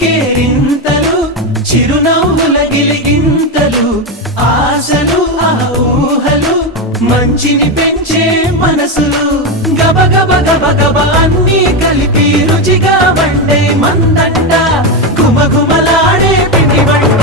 కేరింతలు చిరునవ్వుల గిలిగింతలు ఆశలు ఆ ఊహలు మంచిని పెంచే మనసులు గబ గబ గబ గబ అన్నీ కలిపి రుచిగా వండే మందంట గుమగుమలాడే పిండి వంట